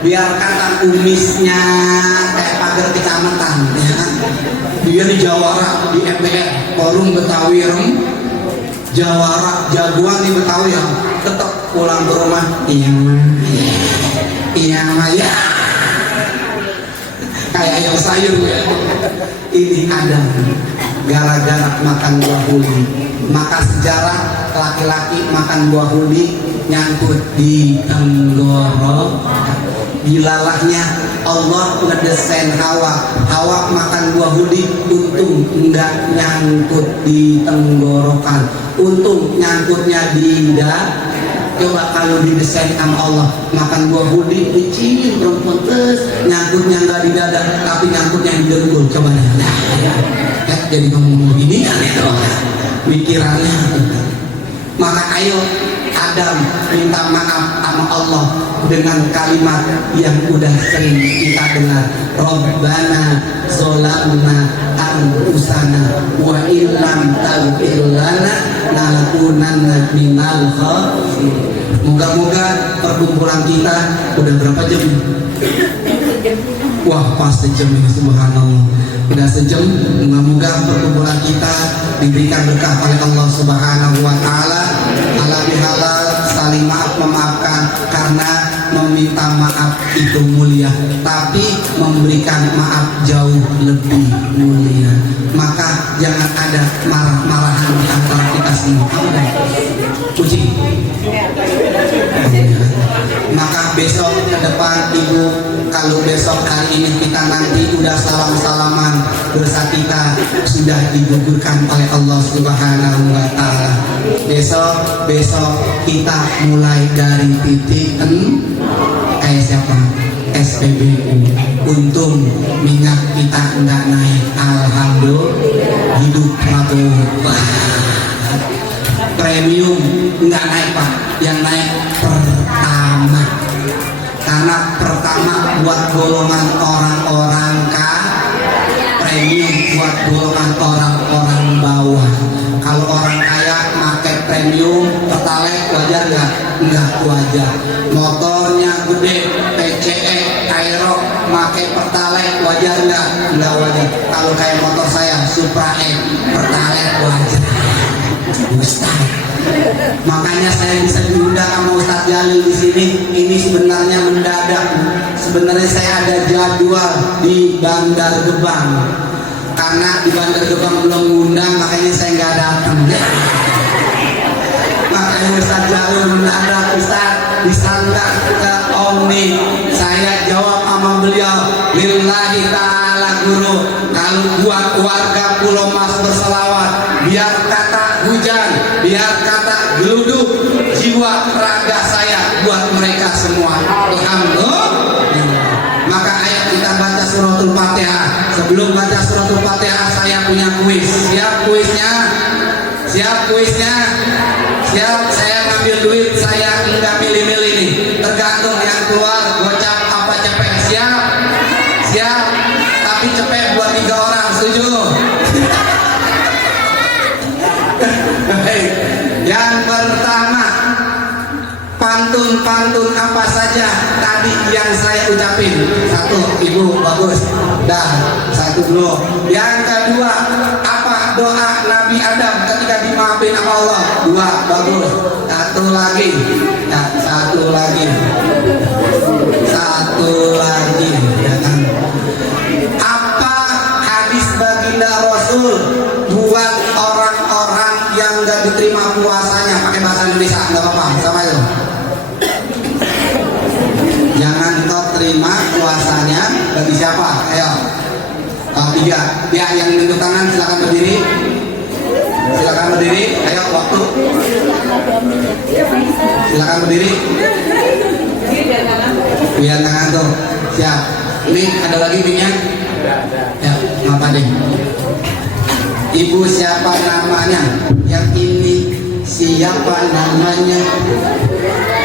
Biar kata kumisnya kayak pagar kecamatan ya kan. Dia di Jawara di MPR forum Betawi Rem Jawara jagoan di Betawi ya, tetap pulang ke rumah iya ya kayak ayam sayur ya. Ini ada gara-gara makan buah huli, maka sejarah laki-laki makan buah huli nyangkut di tenggorokan. Dilalahnya Allah ngedesain Hawa makan buah huli, untung enggak nyangkut di tenggorokan, untung nyangkutnya di dada. Coba kalau didesain sama Allah makan buah huli dicium perempuan terus nyangkutnya enggak di dada tapi nyangkutnya di dengkul. Coba ya, jadi ngomong begini kan itu pikirannya. Maka ayo Adam minta maaf sama Allah dengan kalimat yang udah sering kita dengar, Rabbana zolamna anfusana wa illam taghfir lana lanakunanna minal khasirin. Moga-moga perkumpulan kita udah berapa jam? Wah, pas sejam ini, subhanallah. Udah sejam. Moga-moga perkumpulan kita diberikan berkah oleh Allah Subhanahu wa taala. Halal bihalal, saling maaf memaafkan, karena meminta maaf itu mulia, tapi memberikan maaf jauh lebih mulia. Maka jangan ada marah-marahan di antara kita semua. Kucing. Maka besok ke depan Ibu, kalau besok hari ini kita nanti udah salam-salaman, dosa kita sudah digugurkan oleh Allah Subhanahu wa taala. Besok kita mulai dari titik kayak siapa? SPBU. Untung minyak kita enggak naik, alhamdulillah. Hidup Prabowo. Premium enggak naik Pak, yang naik pertama. Karena pertama buat golongan orang-orang premium buat golongan orang-orang bawah. Kalau orang kaya pakai premium pertalite wajar nggak? Nggak wajar. Motornya gede, PCE, Aero, pakai pertalite wajar nggak? Nggak wajar. Kalau kayak motor saya Supra E, pertalite wajar. Ustaz. Makanya saya bisa diundang sama Ustadz Jalil di sini. Ini sebenarnya mendadak. Sebenarnya saya ada jadwal di Bandar Gebang. Karena di Bandar Gebang belum ngundang, makanya saya nggak datang. Makanya Ustadz Jalil mendadak, Ustadz disangka ke Omni. Saya jawab sama beliau, lillahi ta'ala guru. Kalau buat warga Pulau Mas berselawat, biar kata hujan, biar kata geluduk, jiwa raga saya buat mereka semua. Alhamdulillah. Maka ayat kita baca suratul Fatihah. Sebelum baca suratul Fatihah saya punya kuis. Siap kuisnya? Siap kuisnya? Siap. Saya ngambil duit, saya enggak milih-milih nih. Tergantung yang keluar gocap apa cepet. Siap? Siap. Tapi cepet buat 3 orang. Setuju? Baik. Yang pertama, pantun apa saja tadi yang saya ucapin. 1, Ibu bagus. Dah, 1 dulu. Yang kedua, apa doa Nabi Adam ketika dimaafin sama Allah? 2, bagus. 1 lagi. Nah, 1 lagi. 1 lagi. Ya kan? Apa hadis baginda Rasul buat orang-orang yang gak diterima puasanya? Pakai bahasa Indonesia, nggak apa-apa, sama itu. Jangan kau terima puasanya bagi siapa? Ayo. 3. Ya, yang menunjuk tangan silakan berdiri. Silakan berdiri. Ayo, waktu. Silakan berdiri. Biar tangan tuh. Siap. Ini ada lagi minyak? Ya, apa deh? Ibu siapa namanya? Yang ini siapa namanya?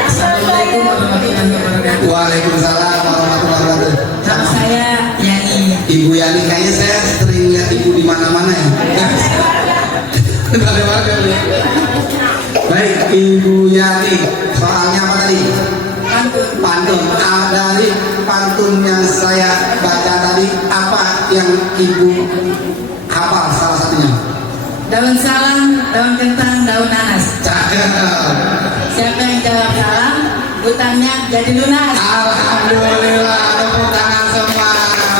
Assalamualaikum warahmatullahi wabarakatuh. Waalaikumsalam warahmatullahi wabarakatuh. Nama saya Yani. Ibu Yani, kayaknya saya sering lihat ibu di mana-mana ya. Baik, Ibu Yani. Soalnya apa tadi? Pantun. Dari pantun yang saya baca tadi, yang ibu hafal salah satunya? Daun salam, daun kentang, daun nanas. Cakep. Siapa yang jawab salam, utangnya jadi lunas. Alhamdulillah, tepuk tangan semua.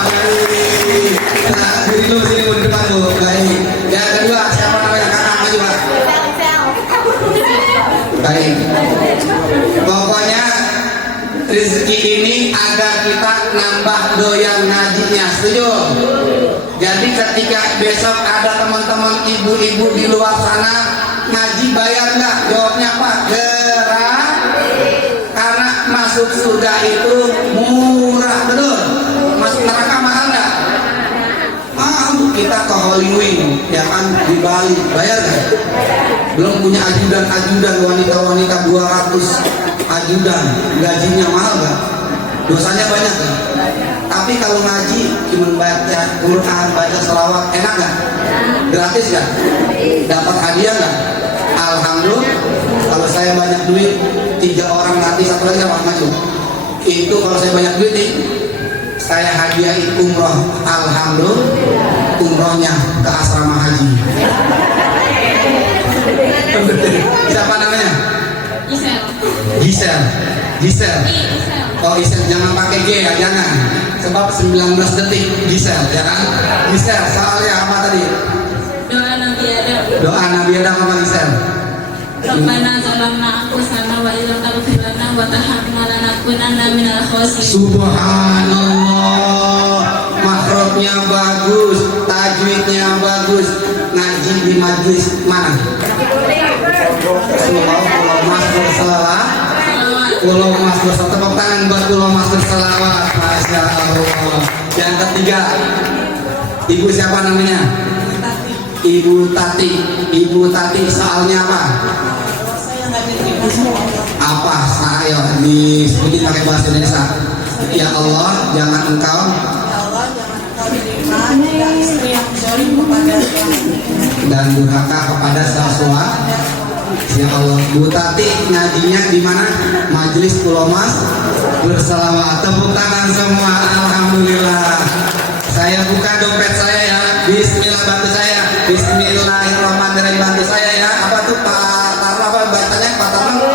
Baik. Nah, diri dulu sini Bu, di depan Bu. Baik. Yang kedua, siapa namanya? Kakak maju Pak. Baik. Pokoknya rezeki ini agar kita nambah doyan ngajinya, setuju? Jadi ketika besok ada teman-teman ibu-ibu di luar sana ngaji bayar nggak? Jawabnya apa? Gratis. Karena masuk surga itu murah, betul? Masuk neraka mahal nggak? Mahal. Kita ke Hollywood, ya kan, di Bali, bayar nggak? Belum punya ajudan wanita-wanita 200 ajudan, gajinya mahal nggak? Dosanya banyak nggak? Tapi kalau ngaji cuma baca Quran, baca selawat, enak nggak? Gratis nggak? Dapat hadiah nggak? Alhamdulillah. Kalau saya banyak duit, 3 orang nanti, satu lagi apa maju? Itu kalau saya banyak duit nih, saya hadiahin umroh. Alhamdulillah, umrohnya ke asrama haji. Siapa namanya? Gisel. Oh Gisel, jangan pakai G ya, jangan. Sebab 19 detik Gisel, ya kan? Gisel, soalnya apa tadi? Doa Nabi Adam. Doa Nabi Adam sama Gisel. Rabbana zalamna anfusana wa illam taghfir lana wa tarhamna lanakunanna minal khasirin. Subhanallah, makhrajnya bagus, tajwidnya bagus. Ngaji di majlis mana? Pulau Mas berselawat. Pulau Mas berselawat. Tepuk tangan buat Pulau Mas berselawat. Masya Allah. Yang ketiga, ibu siapa namanya? Ibu Tati. Ibu Tati, soalnya apa? Apa? Ayo disebutin pakai bahasa Indonesia. Ya Allah, jangan engkau dan durhaka kepada sesuatu. Ya Allah. Bu Tati ngajinya di mana? Majelis Pulau Mas berselawat. Tepuk tangan semua. Alhamdulillah. Saya buka dompet saya ya. Bismillah, bantu saya. Bismillahirrahmanirrahim, bantu saya ya. Apa tuh Pak Tarno? Apa bacanya Pak Tarno?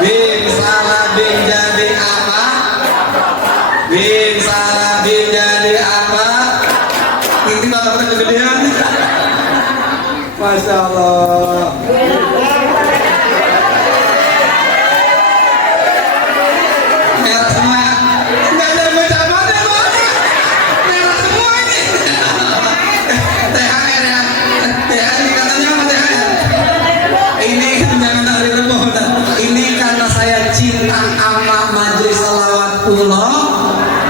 Bim salah bim jadi apa? Bim salah bim jadi apa? Ini Bapak kegedean. Masya Allah. Merah semua ya. Nggak ada baca apa-apa ya, Pak. Merah semua ini. THR ya. THR katanya apa THR? Ini jangan dari rebo. Ini karena saya cinta sama majelis selawat Pulau,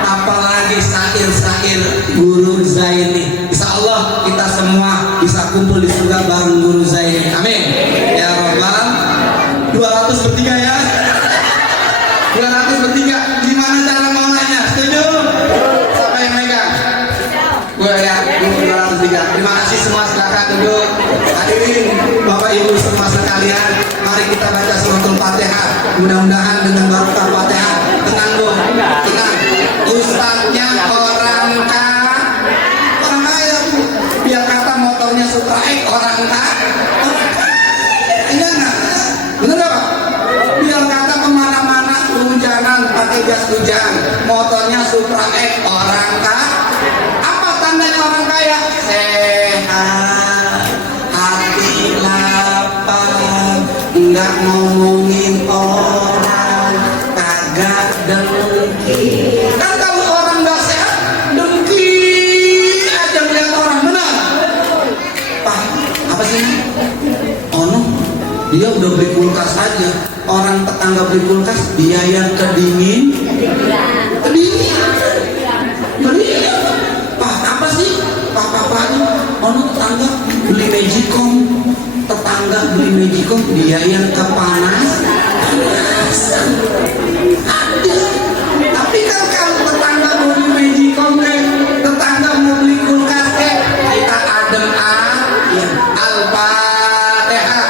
apalagi syair-syair Guru Zaini. Insya Allah kita semua bisa kumpul di surga bareng Guru Zaini. Amin. Ya Rabbal. 200 bertiga ya. 200 bertiga. Gimana cara mulainya? Setuju? Siapa yang megang? Gue ya. 203. Terima kasih semua. Silakan duduk. Hadirin Bapak Ibu semua sekalian, mari kita baca suratul Fatihah. Mudah-mudahan dengan barokah Fatihah. Tenang dulu. Tenang. Ustadznya orang kaya, biar kata motornya Supra X orang kaya. Iya nggak? Bener nggak Pak? Biar kata kemana-mana hujanan pakai jas hujan, motornya Supra X orang kaya. Apa tandanya orang kaya? Sehat, hati lapang, nggak ngomongin orang, kagak dengki. Kan kalau orang nggak sehat, dengki aja melihat orang, benar? Pak, apa sih? Ono, dia udah beli kulkas aja. Orang tetangga beli kulkas, dia yang kedingin. Pak, apa sih? Pak ini, ono tetangga beli Magicom. Tetangga beli Magicom, dia yang kepanas. Ada. Tapi kan kalau tetangga mau beli Magicom, tetangga mau beli kulkas, kita adem ya. Al-Fatihah.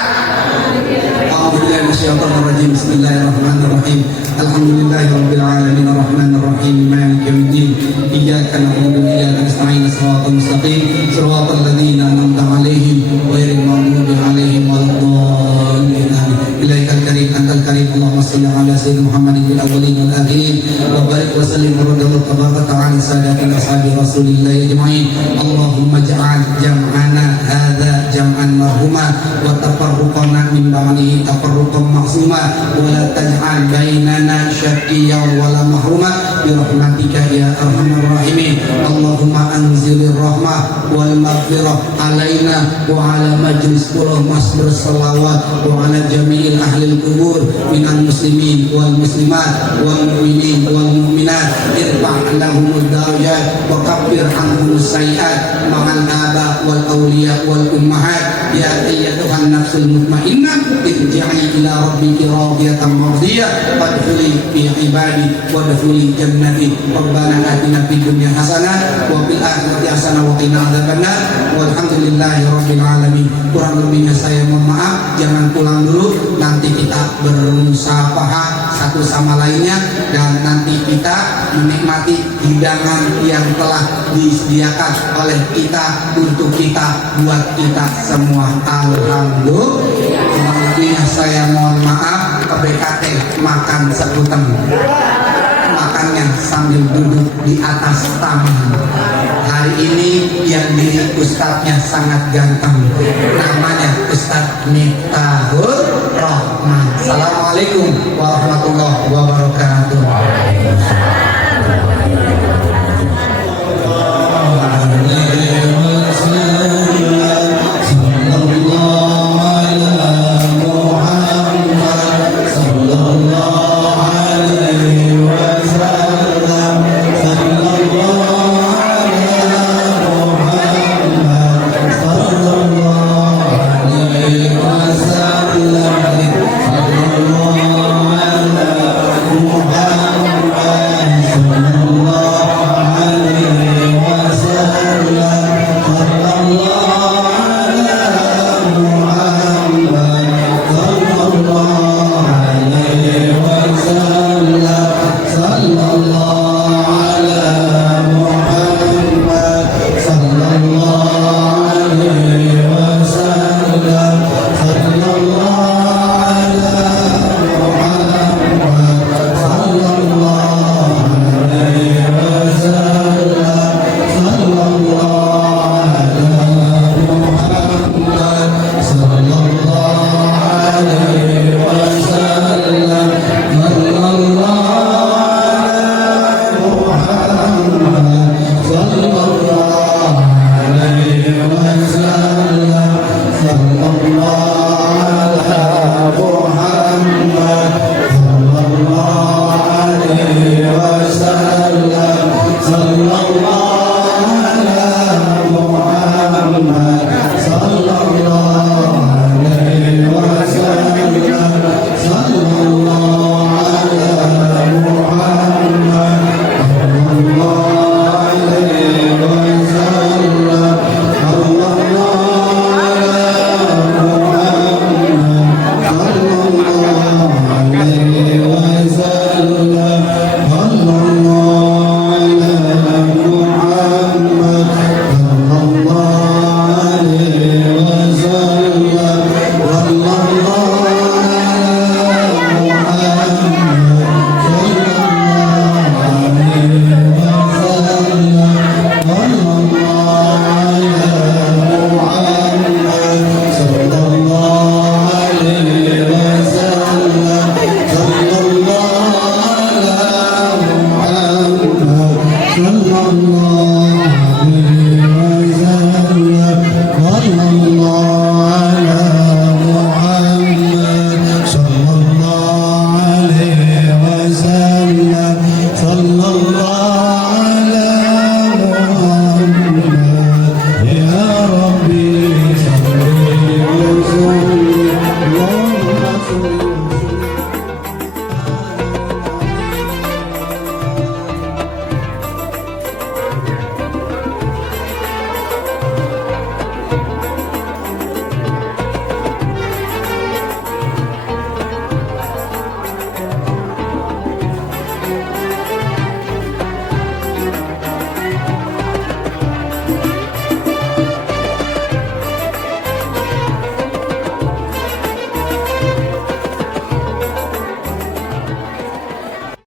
A'udzubillahi Bismillahirrahmanirrahim. Alhamdulillahirabbil alamin arrahmanirrahim maliki yaumiddin. Iyyaka na'budu wa iyyaka nasta'in shiratal mustaqim shiratal ladzina an'amta 'alaihim ghairil maghdubi 'alaihim waladdallin. Ilaikal karim antal karim Allahumma shalli ala sayyidina Muhammadin fil awwalin wal akhirin wa barik wa sallim wa radallahu tabaraka ta'ala sadatil ashabi rasulillah ajma'in. Allahumma ja'al jam'ana hadza jam'an marhuma wa tafarruqana min ba'dihi tafarruqan ma'suma wa la taj'al bainana syaqiyyan wa la mahruma bi rahmatika ya arhamar rahimin. Allahumma anzilir rahmah wal maghfirah alaina wa ala majlis qulub masdar salawat wa ala jami'il ahli kubur minal muslimin wal muslimat wal mu'minin wal mu'minat irfa' lahumud darajat wa kaffir anhum sayyi'at ma'al aba wal awliya wal ummahat ya ayyatuhan nafsul mutmainnah irji'i ila rabbiki radiyatan mardiyah fadkhuli fi ibadi wadkhuli jannati rabbana atina fid dunya hasanah wa fil akhirati hasanah wa qina adzabannar walhamdulillahi rabbil alamin. Kurang lebihnya saya mohon maaf, jangan pulang dulu, nanti kita bermusafahah satu sama lainnya dan nanti kita menikmati hidangan yang telah disediakan oleh kita untuk kita buat kita semua. Alhamdulillah. Kurang lebihnya saya mohon maaf, PBKT makan sekuteng, makannya sambil duduk di atas taman. Hari ini yang diri ustadznya sangat ganteng, namanya Ustadz Miftahul Rahman. Assalamualaikum warahmatullahi wabarakatuh.